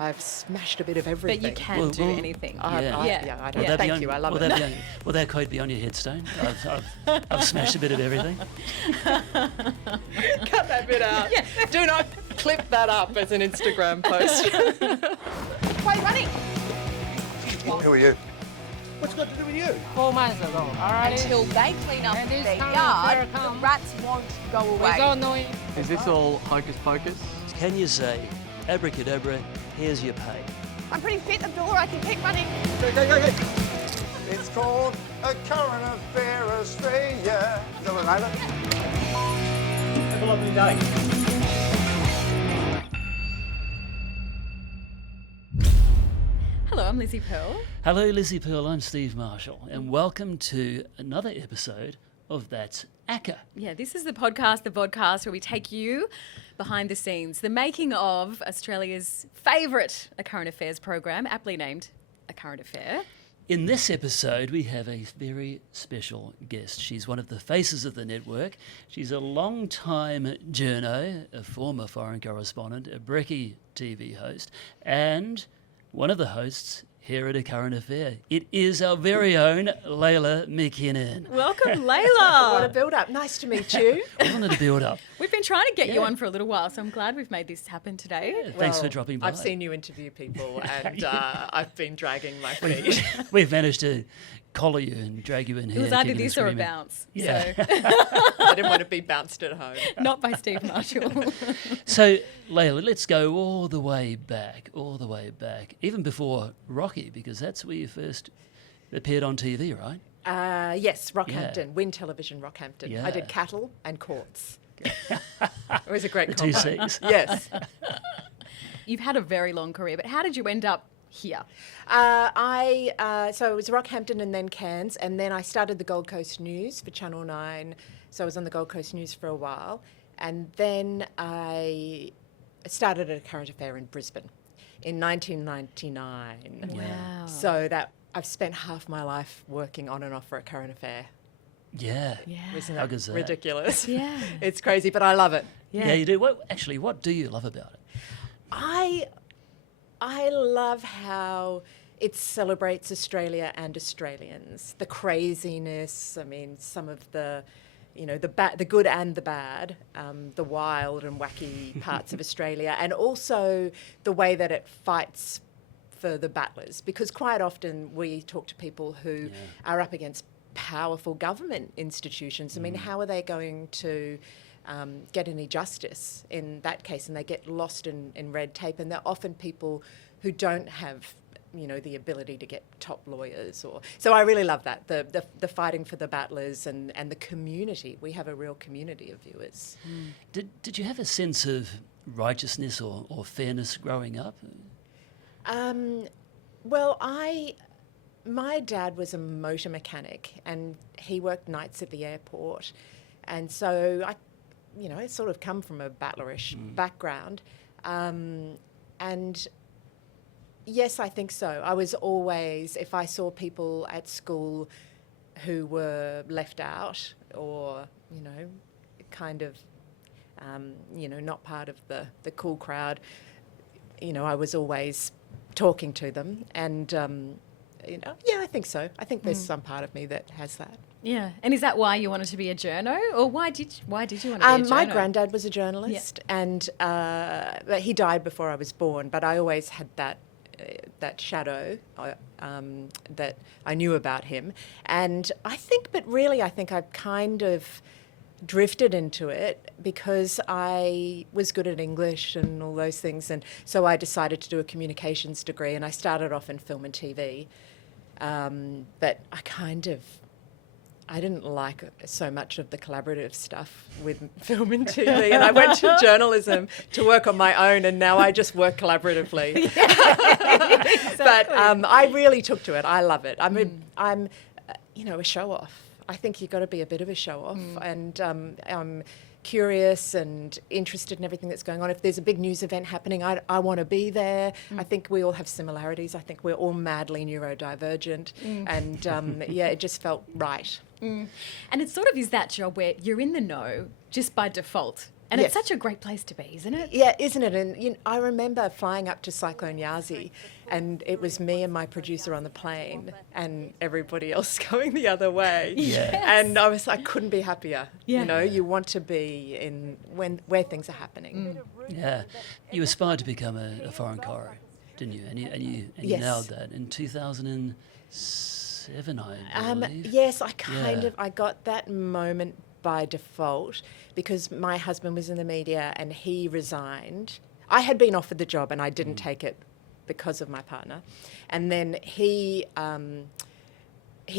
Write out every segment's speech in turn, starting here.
I've smashed a bit of everything. But you can do anything. I don't. Thank you. I love it. Will that quote be on your headstone? I've smashed a bit of everything. Cut that bit out. Yeah. Do not clip that up as an Instagram post. Wait, running. Who are you? What's got to do with you? 4 months ago, all right? Until they clean up And their this time yard, fair the come. rats won't go We away. don't know it. Is this all hocus pocus? Can you say, abracadabra, here's your pay? I'm pretty fit, Abdullah. I can keep running. Go. It's called a current affair Australia. Is that what, Leila? Have a lovely day. Hello, I'm Lizzie Pearl. Hello, Lizzie Pearl. I'm Steve Marshall, and welcome to another episode of That's ACA. Yeah, this is the vodcast where we take you behind the scenes, the making of Australia's favourite current affairs program, aptly named A Current Affair. In this episode, we have a very special guest. She's one of the faces of the network. She's a long-time journo, a former foreign correspondent, a brekkie TV host, and one of the hosts here at A Current Affair. It is our very own Leila McKinnon. Welcome, Leila. What a build-up. Nice to meet you. Wasn't it a build-up? We've been trying to get you on for a little while, so I'm glad we've made this happen today. Yeah, thanks for Well, dropping by. I've seen you interview people and I've been dragging my feet. We've managed to collar you and drag you in here. It was either kicking and this or a screaming. bounce. Yeah. So I didn't want to be bounced at home. not by Steve Marshall. So, Leila, let's go all the way back, even before Rocky, because that's where you first appeared on TV, right? Yes, Rockhampton, Win Television Rockhampton. Yeah. I did cattle and courts. It was a great The two combo. Cs. Yes. You've had a very long career, but how did you end up here? So it was Rockhampton and then Cairns, and then I started the Gold Coast News for Channel 9. So I was on the Gold Coast News for a while, and then I started at A Current Affair in Brisbane in 1999. Wow. So that I've spent half my life working on and off for A Current Affair. Yeah. Isn't How that good's that? ridiculous? Yeah. It's crazy, but I love it. Yeah, you do. What do you love about it? I love how it celebrates Australia and Australians. The craziness, I mean, some of the, the good and the bad, the wild and wacky parts of Australia, and also the way that it fights for the battlers. Because quite often we talk to people who are up against powerful government institutions. I mean, how are they going to get any justice in that case? And they get lost in red tape, and they're often people who don't have the ability to get top lawyers. So I really love that, the fighting for the battlers and the community. We have a real community of viewers. Did you have a sense of righteousness or fairness growing up? Well, my dad was a motor mechanic, and he worked nights at the airport, and so I sort of come from a battlerish background, and yes, I think so. I was always, if I saw people at school who were left out or, kind of, not part of the cool crowd, I was always talking to them. And, I think so. I think there's some part of me that has that. Yeah. And is that why you wanted to be a journo? Or why did you want to be a journo? My granddad was a journalist, and but he died before I was born, but I always had that shadow that I knew about him. And I think I've kind of drifted into it because I was good at English and all those things. And so I decided to do a communications degree, and I started off in film and TV. But I didn't like so much of the collaborative stuff with film and TV, and I went to journalism to work on my own, and now I just work collaboratively. Exactly. But I really took to it. I love it. I'm a show-off. I think you've got to be a bit of a show-off, and I'm curious and interested in everything that's going on. If there's a big news event happening, I want to be there. I think we all have similarities. I think we're all madly neurodivergent, and it just felt right. And it sort of is that job where you're in the know just by default. And it's Yes. such a great place to be, isn't it? Yeah, isn't it? And I remember flying up to Cyclone Yazi, and it was me and my producer on the plane, and everybody else going the other way. Yeah. And I couldn't be happier. Yeah. You know, you want to be where things are happening. Yeah. You aspired to become a foreign correspondent, didn't you? And you Yes. nailed that in 2007, I believe. Yes, I got that moment by default because my husband was in the media and he resigned. I had been offered the job and I didn't take it because of my partner. And then he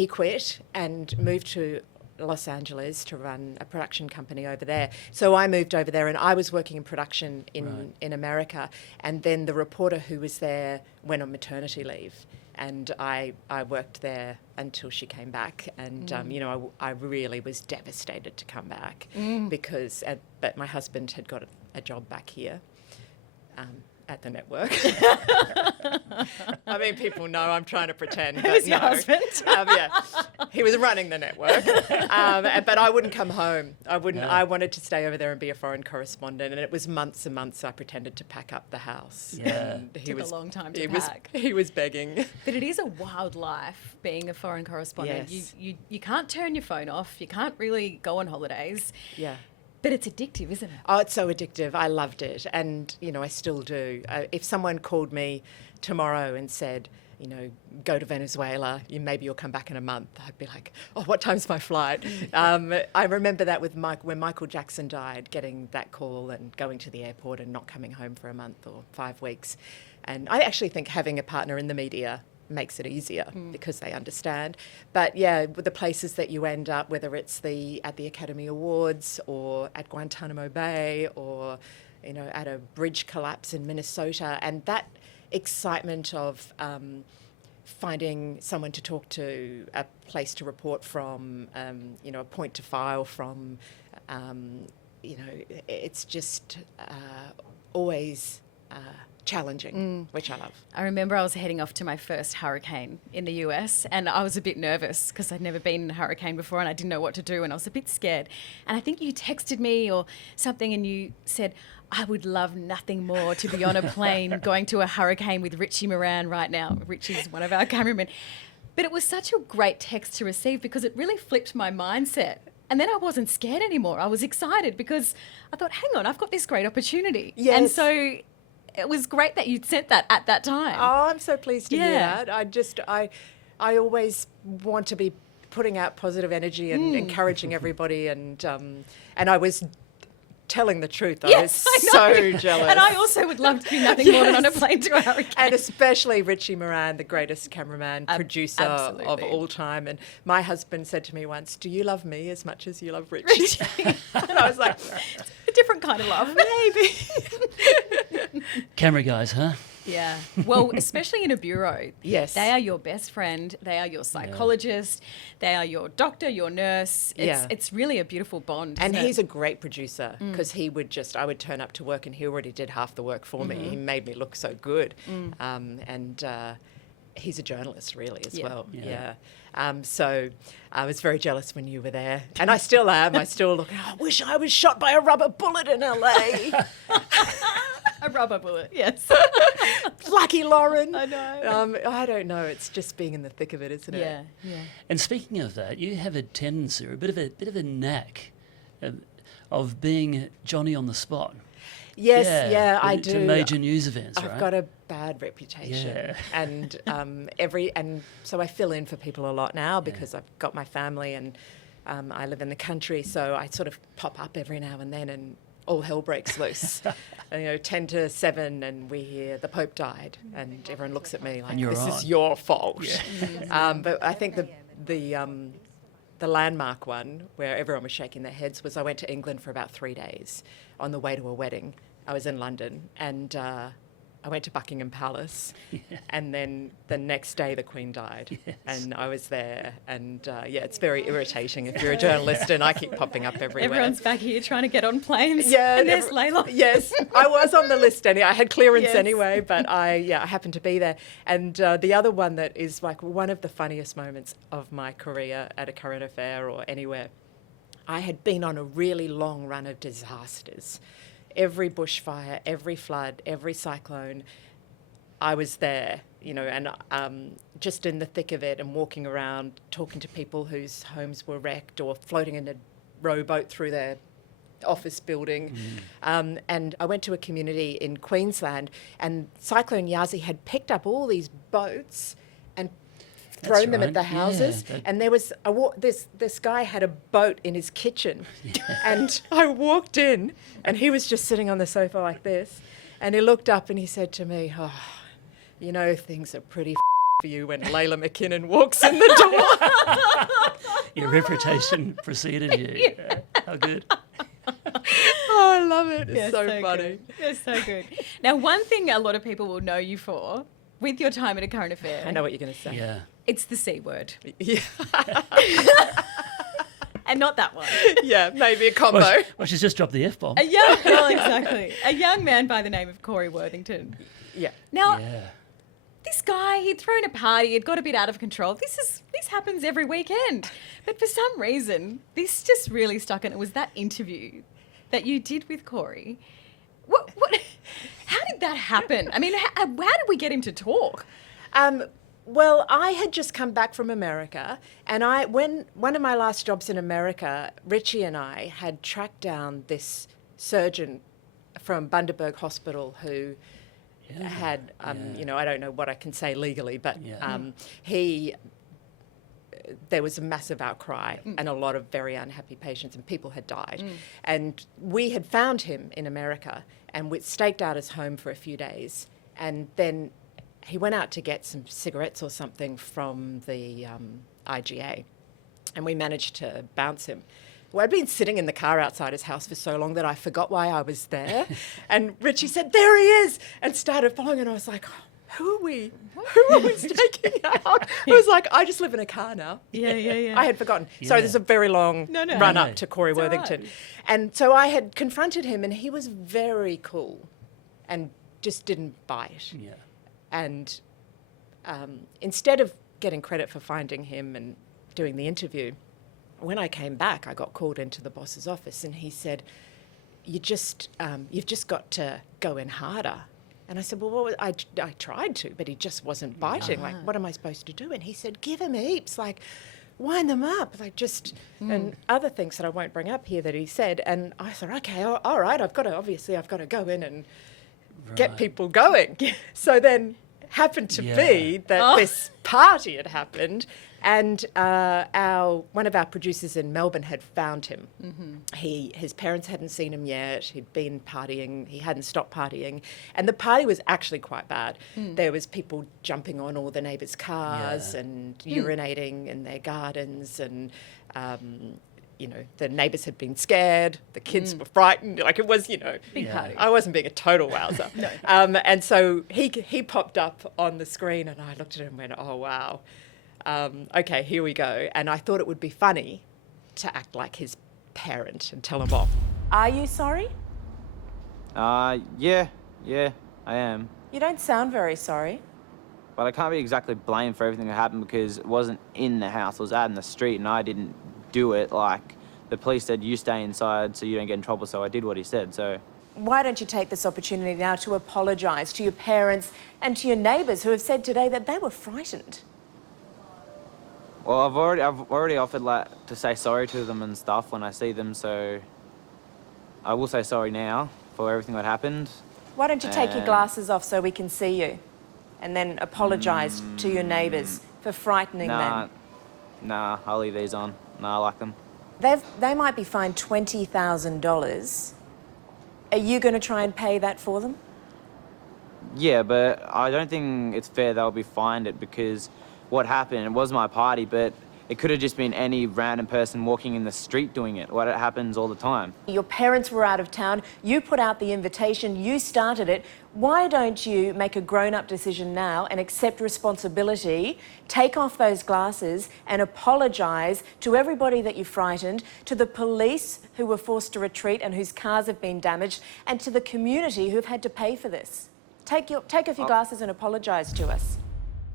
quit and moved to Los Angeles to run a production company over there. So I moved over there and I was working in production in America. And then the reporter who was there went on maternity leave. And I worked there until she came back. And, I really was devastated to come back because, but my husband had got a job back here at the network. I mean, people know I'm trying to pretend. Who's your husband? Yeah, he was running the network. But I wouldn't come home. I wouldn't. No. I wanted to stay over there and be a foreign correspondent. And it was months and months I pretended to pack up the house. Yeah. And he Took a was, long time to he pack. he was begging. But it is a wild life being a foreign correspondent. Yes. You can't turn your phone off. You can't really go on holidays. Yeah. But it's addictive, isn't it? Oh, it's so addictive. I loved it. And, I still do. If someone called me tomorrow and said, go to Venezuela, maybe you'll come back in a month, I'd be like, oh, what time's my flight? I remember that with when Michael Jackson died, getting that call and going to the airport and not coming home for a month or 5 weeks. And I actually think having a partner in the media makes it easier because they understand. But yeah, with the places that you end up, whether it's at the Academy Awards or at Guantanamo Bay or, at a bridge collapse in Minnesota, and that excitement of finding someone to talk to, a place to report from, a point to file from, it's just always challenging, which I love. I remember I was heading off to my first hurricane in the US and I was a bit nervous because I'd never been in a hurricane before and I didn't know what to do and I was a bit scared. And I think you texted me or something and you said, I would love nothing more to be on a plane going to a hurricane with Richie Moran right now. Richie's one of our cameramen. But it was such a great text to receive because it really flipped my mindset. And then I wasn't scared anymore. I was excited because I thought, hang on, I've got this great opportunity. Yes. And so it was great that you sent that at that time. Oh, I'm so pleased to hear Yeah. that. I always want to be putting out positive energy and encouraging everybody, and I was telling the truth. Yes, I was I know. so jealous. And I also would love to be nothing more than on a plane to a hurricane. And especially Richie Moran, the greatest cameraman, producer of absolutely. all time. And my husband said to me once, do you love me as much as you love Richie? And I was like, A different kind of love. maybe. Camera guys, huh? Yeah. Well, especially in a bureau. Yes. They are your best friend. They are your psychologist. They are your doctor, your nurse. It's really a beautiful bond. And isn't it? he's a great producer because I would turn up to work and he already did half the work for me. He made me look so good. And he's a journalist really as well. Yeah. So I was very jealous when you were there. And I still am. I still look, I wish I was shot by a rubber bullet in LA. a rubber bullet, yes. Lucky Lauren. I know. I don't know. It's just being in the thick of it, isn't it? Yeah, yeah. And speaking of that, you have a tendency, or a bit of a knack, of being Johnny on the spot. Yes, yeah, I do. To major news events, right? I've got a bad reputation, Yeah. and so I fill in for people a lot now because I've got my family and I live in the country, so I sort of pop up every now and then, and all hell breaks loose. 10 to 7, and we hear the Pope died, and everyone looks at me like, And you're this on. is your fault. But I think the landmark one where everyone was shaking their heads was I went to England for about 3 days on the way to a wedding. I was in London, and I went to Buckingham Palace, and then the next day the Queen died, and I was there, and it's very irritating if you're a journalist and I keep popping up everywhere. Everyone's back here trying to get on planes. Yeah, and there's Leila. Yes, I was on the list anyway. I had clearance Yes. anyway, but I happened to be there. And the other one that is like one of the funniest moments of my career at a current affair or anywhere, I had been on a really long run of disasters. Every bushfire, every flood, every cyclone, I was there, you know, and just in the thick of it and walking around, talking to people whose homes were wrecked or floating in a rowboat through their office building. And I went to a community in Queensland, and Cyclone Yazi had picked up all these boats and thrown them at the houses. Yeah, and there was this guy had a boat in his kitchen, and I walked in, and he was just sitting on the sofa like this, and he looked up and he said to me, "Oh, you know, things are pretty for you when Leila McKinnon walks in the door." Your reputation preceded you. How good. Oh, I love it. It's so funny. Good. It's so good. Now, one thing a lot of people will know you for, with your time at A Current Affair, I know what you're going to say. Yeah. it's the C word. Yeah. And not that one. Yeah, maybe a combo. Well, she's just dropped the F-bomb. Exactly. A young man by the name of Corey Worthington. Yeah. Now, Yeah. this guy, he'd thrown a party, it got a bit out of control. This happens every weekend. But for some reason, this just really stuck, and it was that interview that you did with Corey. What how did that happen? I mean, how did we get him to talk? Well, I had just come back from America, and when one of my last jobs in America, Richie and I had tracked down this surgeon from Bundaberg Hospital who had, you know, I don't know what I can say legally, but there was a massive outcry and a lot of very unhappy patients, and people had died. And we had found him in America, and we staked out his home for a few days, and then he went out to get some cigarettes or something from the IGA, and we managed to bounce him. Well, I'd been sitting in the car outside his house for so long that I forgot why I was there. And Richie said, "There he is," and started following, and I was like, oh, who are we staking out? I was like, I just live in a car now. Yeah. I had forgotten. So there's a very long run up to Corey Worthington. right. And so I had confronted him, and he was very cool and just didn't bite. Yeah. And instead of getting credit for finding him and doing the interview, when I came back, I got called into the boss's office, and he said, you've just got to go in harder. And I said, well, I tried to, but he just wasn't biting. Like, what am I supposed to do? And he said, give him heaps, like, wind them up, like just, and other things that I won't bring up here that he said. And I thought, okay, all right, I've got to go in and get people going. So then happened to be that this party had happened, and one of our producers in Melbourne had found him. His parents hadn't seen him yet. He'd been partying. He hadn't stopped partying, and the party was actually quite bad. There was people jumping on all the neighbours' cars and urinating in their gardens, and you know, the neighbours had been scared, the kids were frightened, like it was, you know, Big party. I wasn't being a total wowzer. No. And so he popped up on the screen, and I looked at him and went, oh, wow. Okay, here we go. And I thought it would be funny to act like his parent and tell him off. Are you sorry? Yeah, I am. You don't sound very sorry. But I can't be exactly blamed for everything that happened because it wasn't in the house, it was out in the street, and I didn't do it. Like, the police said, you stay inside so you don't get in trouble, so I did what he said, so... Why don't you take this opportunity now to apologise to your parents and to your neighbours who have said today that they were frightened? Well, I've already offered, like, to say sorry to them and stuff when I see them, so... I will say sorry now for everything that happened. Why don't you take your glasses off so we can see you? And then apologise to your neighbours for frightening them. Nah, I'll leave these on. Nah, I like them. They might be fined $20,000. Are you going to try and pay that for them? Yeah, but I don't think it's fair they'll be fined it because what happened, it was my party, but it could have just been any random person walking in the street doing it. What happens all the time. Your parents were out of town, you put out the invitation, you started it. Why don't you make a grown-up decision now and accept responsibility, take off those glasses and apologise to everybody that you frightened, to the police who were forced to retreat and whose cars have been damaged, and to the community who've had to pay for this. Take off your glasses and apologise to us.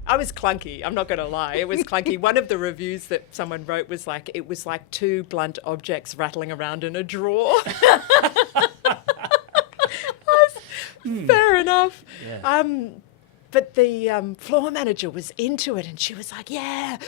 I was clunky. I'm not going to lie. It was clunky. One of the reviews that someone wrote was like, it was like two blunt objects rattling around in a drawer. Fair enough. Yeah. But the floor manager was into it, and she was like, yeah.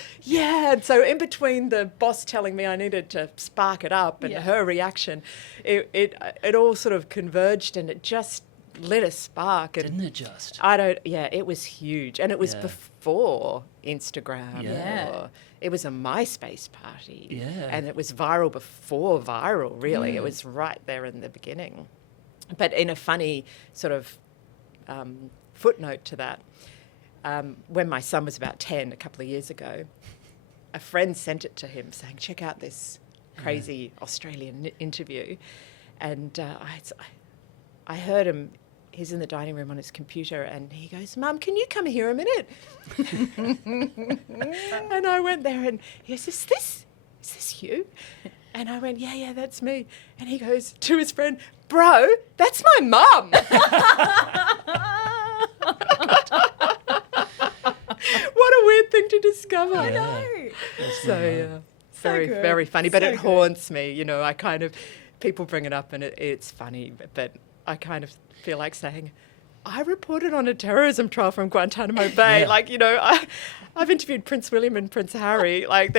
And so in between the boss telling me I needed to spark it up and her reaction, it all sort of converged, and it just lit a spark. And Didn't it just? it was huge. And it was Yeah. before Instagram. Yeah. Or it was a MySpace party. Yeah. And it was viral before viral, really. It was right there in the beginning. But in a funny sort of footnote to that, when my son was about 10 a couple of years ago, a friend sent it to him saying, check out this crazy Australian interview. And I heard him, he's in the dining room on his computer, and he goes, Mum, can you come here a minute? And I went there, and he goes, is this you? And I went, yeah, that's me. And he goes to his friend, bro, that's my mum. What a weird thing to discover. Yeah. I know. So, very, good. very funny. But So it good. haunts me. You know, I kind of, people bring it up and it's funny, but I kind of feel like saying, I reported on a terrorism trial from Guantanamo Bay. Yeah. Like, you know, I've interviewed Prince William and Prince Harry. Like,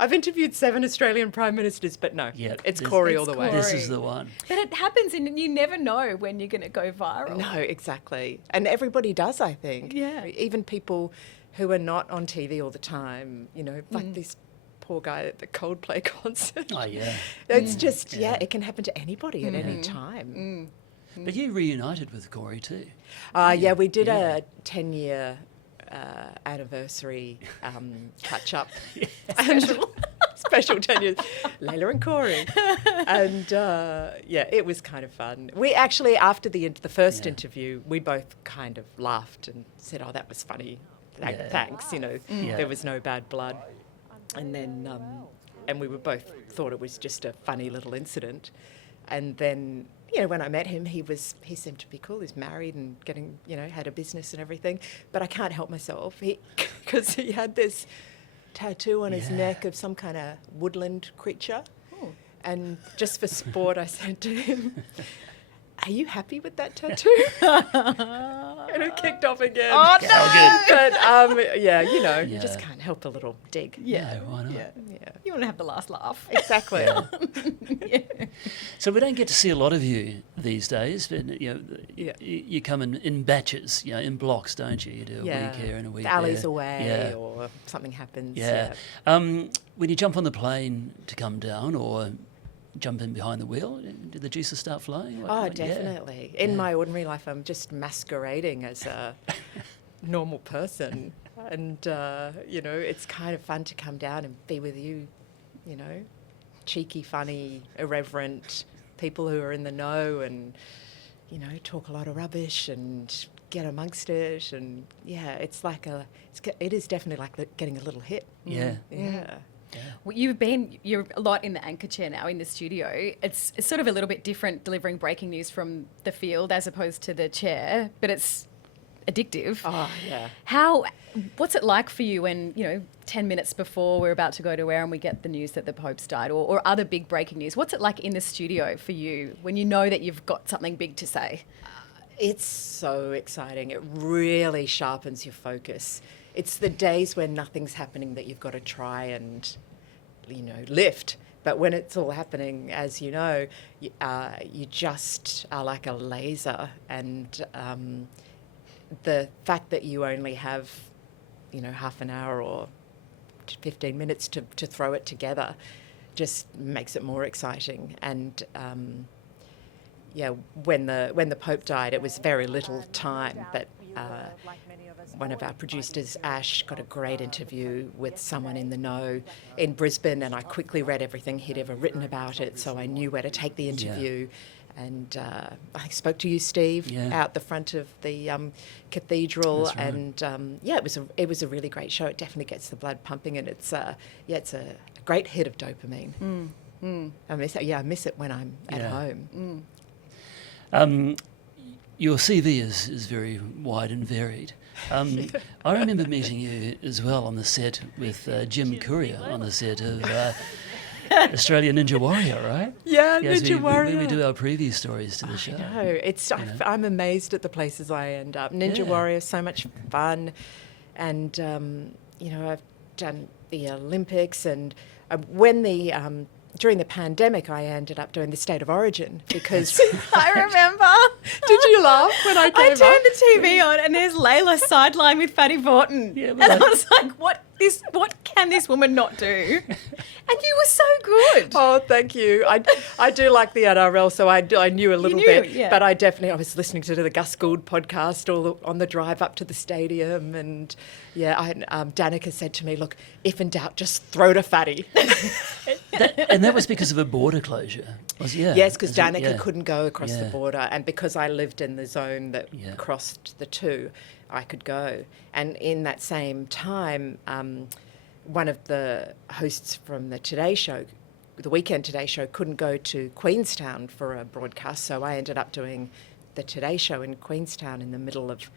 I've interviewed 7 Australian prime ministers, but no, Yeah, it's this- Corey It's all the way. This Corey. is the one. But it happens, and you never know when you're going to go viral. No, exactly. And everybody does, I think. Yeah. Even people who are not on TV all the time, you know, like this poor guy at the Coldplay concert. Oh, yeah. It's just, Yeah. it can happen to anybody at any time. But you reunited with Corey too. Yeah, we did Yeah. a 10-year anniversary catch-up. Special 10 years. Leila and Corey. And, it was kind of fun. We actually, after the first interview, we both kind of laughed and said, oh, that was funny. Yeah. Thanks, you know, Yeah. there was no bad blood. And then, and we were both thought it was just a funny little incident. And then, you know, when I met him, he seemed to be cool. He's married and getting, you know, had a business and everything. But I can't help myself because he had this tattoo on his Yeah. neck of some kind of woodland creature. And just for sport, I said to him, are you happy with that tattoo? And it kicked off again. Oh, no! But, you know, you Yeah. just can't help a little dig. Yeah, why not? Yeah. Yeah. You want to have the last laugh. Exactly. So we don't get to see a lot of you these days, but you know, Yeah. you come in batches, you know, in blocks, don't you? You do a week here and a week Ali's there. away Yeah. or something happens. Yeah. When you jump on the plane to come down or jump in behind the wheel, do the juices start flowing? Oh, Yeah. definitely. In my ordinary life, I'm just masquerading as a normal person. And, you know, it's kind of fun to come down and be with you, you know, cheeky, funny, irreverent people who are in the know and, you know, talk a lot of rubbish and get amongst it. And, yeah, it is definitely like getting a little hit. Yeah. Yeah. Well, you're a lot in the anchor chair now in the studio. It's sort of a little bit different delivering breaking news from the field as opposed to the chair, but it's addictive. Oh, yeah. What's it like for you when, you know, 10 minutes before we're about to go to air and we get the news that the Pope's died or other big breaking news? What's it like in the studio for you when you know that you've got something big to say? It's so exciting. It really sharpens your focus. It's the days when nothing's happening that you've got to try and, you know, lift. But when it's all happening, as you know, you just are like a laser. And the fact that you only have, you know, half an hour or 15 minutes to throw it together just makes it more exciting. And when the Pope died, it was very little time, but one of our producers, Ash, got a great interview with someone in the know in Brisbane, and I quickly read everything he'd ever written about it, so I knew where to take the interview. And I spoke to you, Steve, out the front of the cathedral, That's right. and it was a really great show. It definitely gets the blood pumping, and it's a great hit of dopamine. I miss it when I'm at home. your CV is very wide and varied. I remember meeting you as well on the set with Jim Courier on the set of Australian Ninja Warrior, right? Yeah, Yes, Ninja Warrior. we do our preview stories to the show. No, I'm amazed at the places I end up. Ninja Warrior is so much fun, and I've done the Olympics, and when during the pandemic, I ended up doing the State of Origin because I remember. Did you laugh when I came I turned the TV on and there's Layla sideline with Fatty Vorton. Yeah, and I was like, what can this woman not do? And you were so good. Oh, thank you. I do like the NRL, so I knew a little bit. Yeah. But I was listening to the Gus Gould podcast on the drive up to the stadium, and Danica said to me, "Look, if in doubt, just throw to Fatty." And that was because of a border closure. Yes, because Danica couldn't go across the Yeah. border, and because I lived in the zone that crossed the two, I could go. And in that same time, one of the hosts from the Today Show, the Weekend Today Show, couldn't go to Queenstown for a broadcast, so I ended up doing the Today Show in Queenstown in the middle of,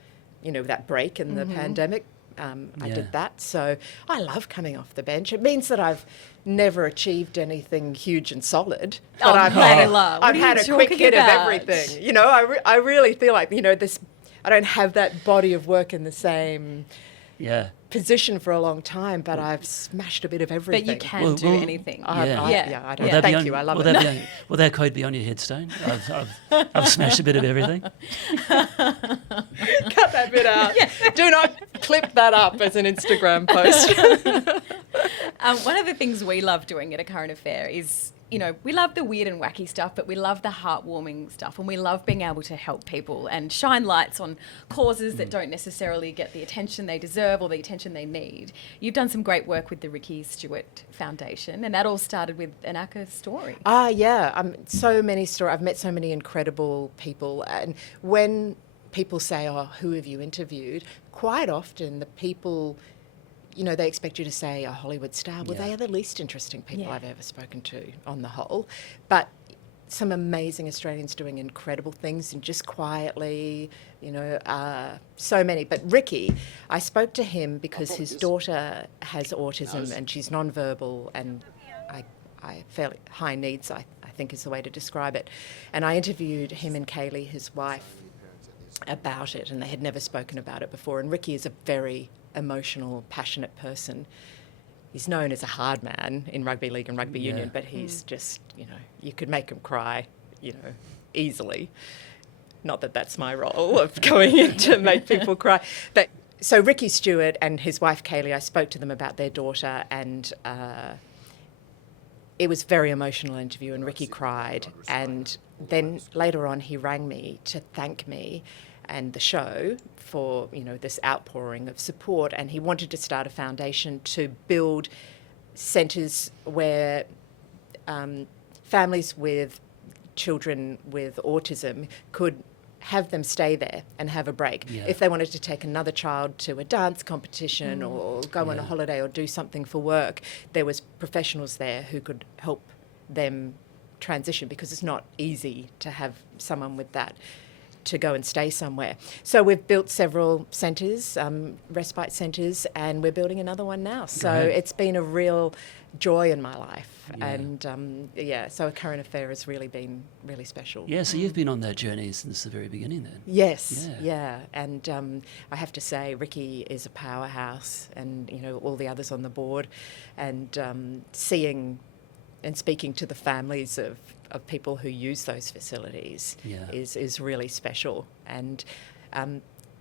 that break in the pandemic. I did that. So I love coming off the bench. It means that I've never achieved anything huge and solid. But I've had a quick hit of everything. I really feel like, I don't have that body of work in the same position for a long time, but I've smashed a bit of everything. But you can do anything. I don't. Will Thank you. I love it. Will that quote be on your headstone? I've smashed a bit of everything. Cut that bit out. Do not clip that up as an Instagram post. One of the things we love doing at A Current Affair is, we love the weird and wacky stuff, but we love the heartwarming stuff, and we love being able to help people and shine lights on causes that don't necessarily get the attention they deserve or the attention they need. You've done some great work with the Ricky Stewart Foundation, and that all started with an ACA story. So many stories. I've met so many incredible people, and when people say, "Oh, who have you interviewed?" quite often the people, they expect you to say a Hollywood star. Well, they are the least interesting people I've ever spoken to on the whole. But some amazing Australians doing incredible things and just quietly, so many. But Ricky, I spoke to him because his daughter has autism and she's nonverbal and I fairly high needs, I think is the way to describe it. And I interviewed him and Kaylee, his wife, about it, and they had never spoken about it before. And Ricky is a very emotional, passionate person. He's known as a hard man in rugby league and rugby union, but he's just, you could make him cry, easily. Not that that's my role of going in to make people cry. But so Ricky Stewart and his wife Kaylee, I spoke to them about their daughter, and it was a very emotional interview, and Ricky cried. And then later on he rang me to thank me and the show for, this outpouring of support, and he wanted to start a foundation to build centres where families with children with autism could have them stay there and have a break. If they wanted to take another child to a dance competition or go on a holiday or do something for work, there was professionals there who could help them transition, because it's not easy to have someone with that to go and stay somewhere. So we've built several centres, respite centres, and we're building another one now. So it's been a real joy in my life. And so A Current Affair has really been really special. Yeah, so you've been on that journey since the very beginning then. Yes, and I have to say Ricky is a powerhouse, and all the others on the board, and seeing and speaking to the families of people who use those facilities is really special. And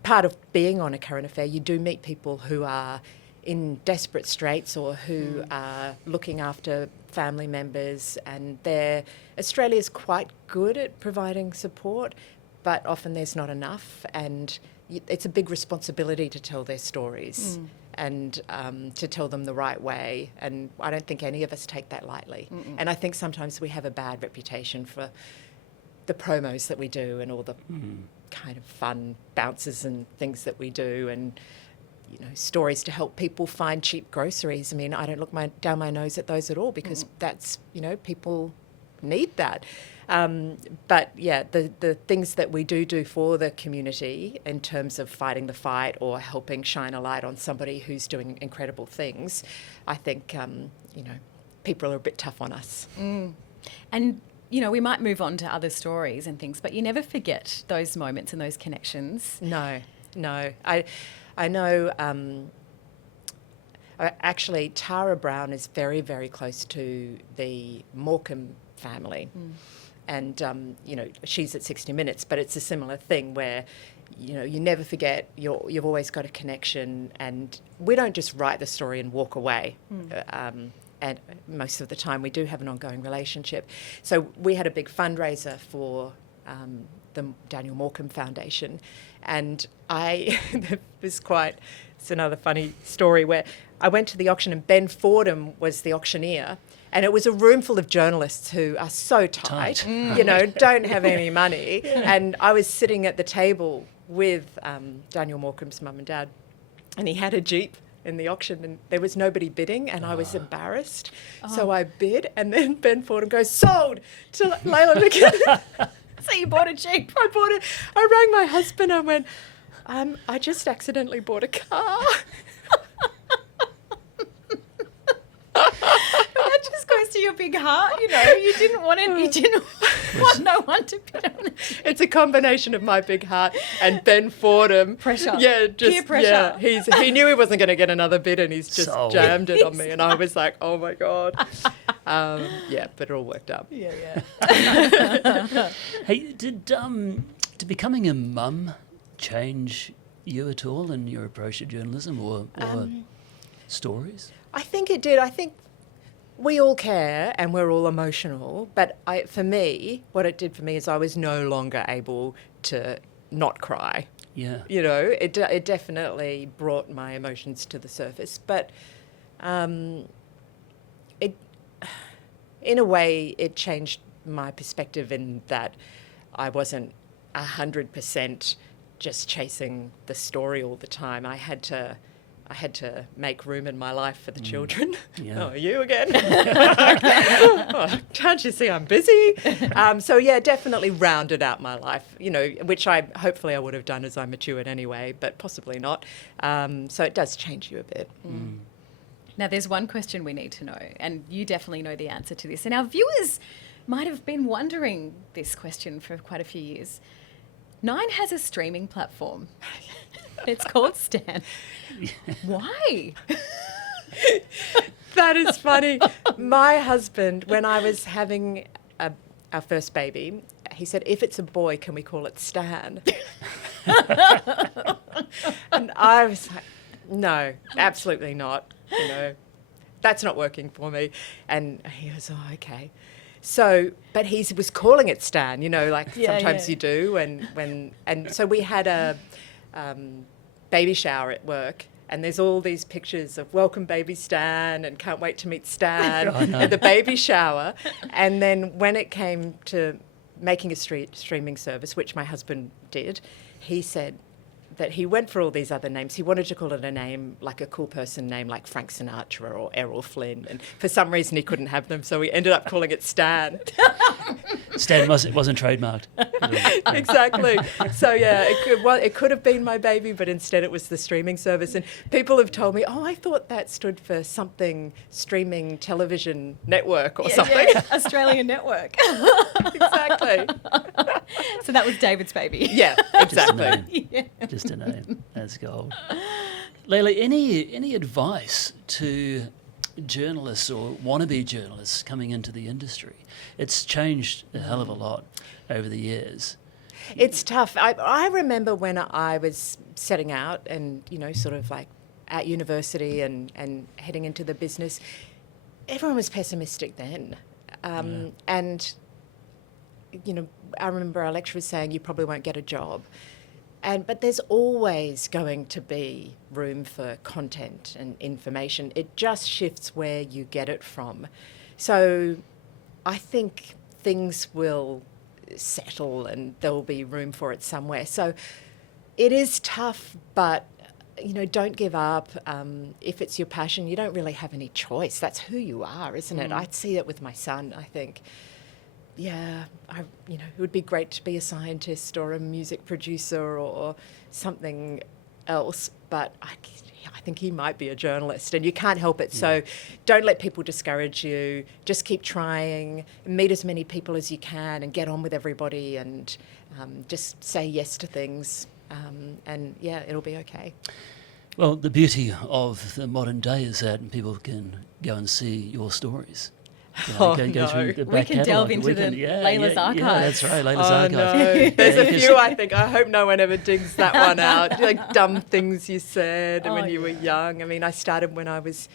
part of being on A Current Affair, you do meet people who are in desperate straits or who are looking after family members, and Australia's quite good at providing support, but often there's not enough, and it's a big responsibility to tell their stories. And to tell them the right way. And I don't think any of us take that lightly. And I think sometimes we have a bad reputation for the promos that we do and all the kind of fun bounces and things that we do, and stories to help people find cheap groceries. I mean, I don't look down my nose at those at all, because that's, people need that. But yeah, the things that we do for the community in terms of fighting the fight or helping shine a light on somebody who's doing incredible things, I think, people are a bit tough on us. And, we might move on to other stories and things, but you never forget those moments and those connections. No. I know, actually, Tara Brown is very, very close to the Morecambe family. And, she's at 60 Minutes, but it's a similar thing where, you never forget, you've always got a connection, and we don't just write the story and walk away. And most of the time we do have an ongoing relationship. So we had a big fundraiser for the Daniel Morecambe Foundation, and it's another funny story where I went to the auction and Ben Fordham was the auctioneer, and it was a room full of journalists who are so tight. Don't have any money. And I was sitting at the table with Daniel Morecambe's mum and dad, and he had a Jeep in the auction and there was nobody bidding, and I was embarrassed. So I bid, and then Ben Fordham goes, sold to Leila McKinnon. So you bought a Jeep? I bought it. I rang my husband. I went, I just accidentally bought a car. That just goes to your big heart, you didn't want it. You didn't want no one to bid on it. It's a combination of my big heart and Ben Fordham. Pressure. Yeah, Peer pressure. Yeah, he knew he wasn't going to get another bid, and he's just Sold. jammed it on me, and I was like, oh my God. But it all worked out. Yeah. Hey, did becoming a mum change you at all in your approach to journalism or stories? I think it did. I think we all care and we're all emotional, but for me, what it did for me is I was no longer able to not cry. Yeah. It definitely brought my emotions to the surface, but in a way, it changed my perspective in that I wasn't 100% just chasing the story all the time. I had to make room in my life for the children. Yeah. Oh, you again? Oh, can't you see I'm busy? So yeah, definitely rounded out my life, which hopefully I would have done as I matured anyway, but possibly not. So it does change you a bit. Now, there's one question we need to know, and you definitely know the answer to this, and our viewers might have been wondering this question for quite a few years. Nine has a streaming platform. It's called Stan. Why? That is funny. My husband, when I was having our first baby, he said, if it's a boy, can we call it Stan? And I was like, no, absolutely not. That's not working for me. And he was, oh, okay. So, but he was calling it Stan, sometimes you do. And so we had a baby shower at work, and there's all these pictures of welcome baby Stan and can't wait to meet Stan at the baby shower. And then when it came to making a streaming service, which my husband did, he said that he went for all these other names. He wanted to call it a name, like a cool person name, like Frank Sinatra or Errol Flynn. And for some reason, he couldn't have them, so he ended up calling it Stan. Stan wasn't trademarked. Exactly. So, yeah, it could have been my baby, but instead it was the streaming service. And people have told me, oh, I thought that stood for something streaming television network or something. Yeah, Australian network. Exactly. So that was David's baby. Yeah, exactly. Just a name. That's gold. Leila, any advice to journalists or wannabe journalists coming into the industry? It's changed a hell of a lot over the years. It's tough. I remember when I was setting out and, sort of like at university and heading into the business, everyone was pessimistic then. And, I remember our lecturers saying, you probably won't get a job. But there's always going to be room for content and information. It just shifts where you get it from. So I think things will settle and there will be room for it somewhere. So it is tough, but, don't give up. If it's your passion, you don't really have any choice. That's who you are, isn't it? I see it with my son, I think. it would be great to be a scientist or a music producer or something else, but I think he might be a journalist, and you can't help it. So don't let people discourage you. Just keep trying, meet as many people as you can, and get on with everybody, and just say yes to things, and it'll be okay. Well, the beauty of the modern day is that people can go and see your stories. Go through the We back can delve catalogue. into Leila's archive. Yeah, that's right, Leila's archive. No. There's a few, I think. I hope no one ever digs that one out. Like dumb things you said when you were young. I mean, I started when I was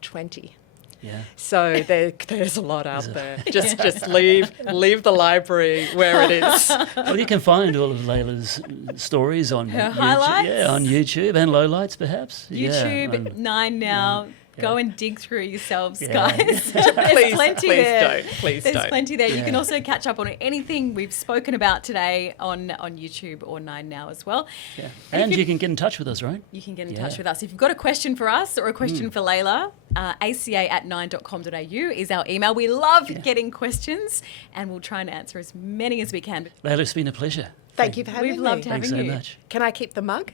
20. Yeah. So there's a lot out there. Just leave the library where it is. Well, you can find all of Leila's stories on Her YouTube. highlights? Yeah, on YouTube, and lowlights perhaps. YouTube, 9 now. Go and dig through yourselves, guys. Please plenty don't. there. Please There's don't. plenty there. You Yeah. can also catch up on anything we've spoken about today on YouTube or 9 now as well. Yeah. And you can get in touch with us, right? You can get in touch with us. If you've got a question for us or a question for Leila, aca@9.com.au is our email. We love getting questions, and we'll try and answer as many as we can. Leila, it's been a pleasure. Thank you for having We've me. loved Thanks having so you. much. Can I keep the mug?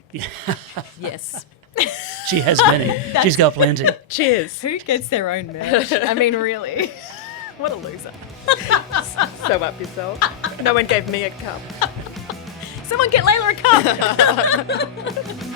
Yes. She has many. She's got plenty. Cheers. Who gets their own merch? I mean, really. What a loser. Sew up yourself. No one gave me a cup. Someone get Leila a cup.